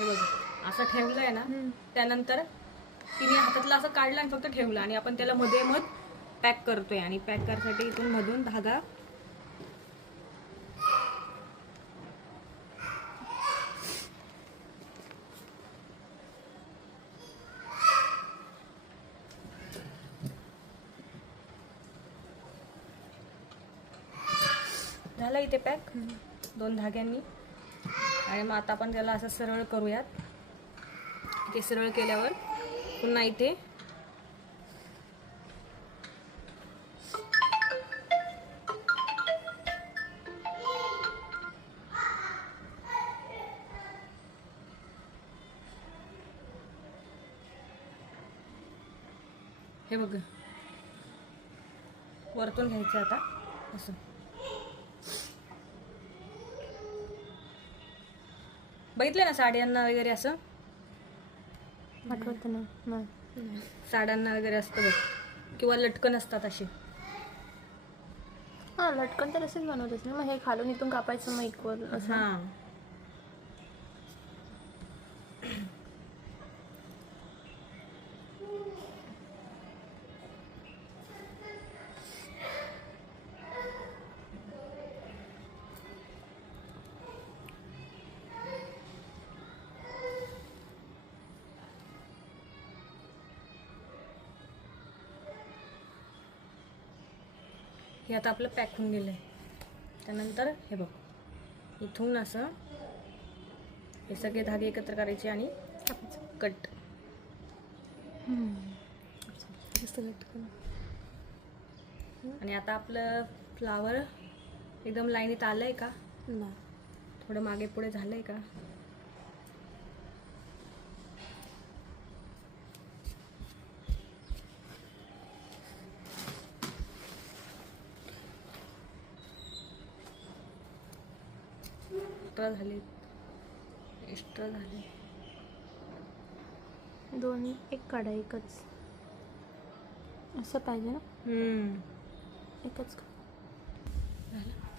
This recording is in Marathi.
हे बघ असं ठेवलंय ना, त्यानंतर तिने हातातलं असं काढलं आणि फक्त ठेवलं आणि आपण त्याला मध्ये मध पॅक करतोय. आणि पॅक करण्यासाठी इथून मधून धागा झाला इथे पॅक 2 धाग्यांनी. आणि मग आता आपण त्याला असं सरळ करूयात. इथे सरळ केल्यावर पुन्हा इथे हे बघ वरतून घ्यायचं आता असं. बघितलं ना साड्यांना वगैरे असं आठवत नाही. साड्यांना वगैरे असतं बघ, किंवा लटकन असतात असे. हा लटकन तर असेच बनवत असेल. मग हे खालून इथून कापायचं मग इक्वल असं. हां हे आता आपलं पॅक होऊन गेलं आहे. त्यानंतर हे बघ इथून असं हे सगळे धागे एकत्र करायचे आणि कट. आणि आता आपलं फ्लावर एकदम लाईनीत आलंय का? नाही. थोडं मागे पुढे झालंय का? एक्स्ट्रा झाले. दोन्ही एक काढा, एकच असं पाहिजे ना, एकच काढा. झालं.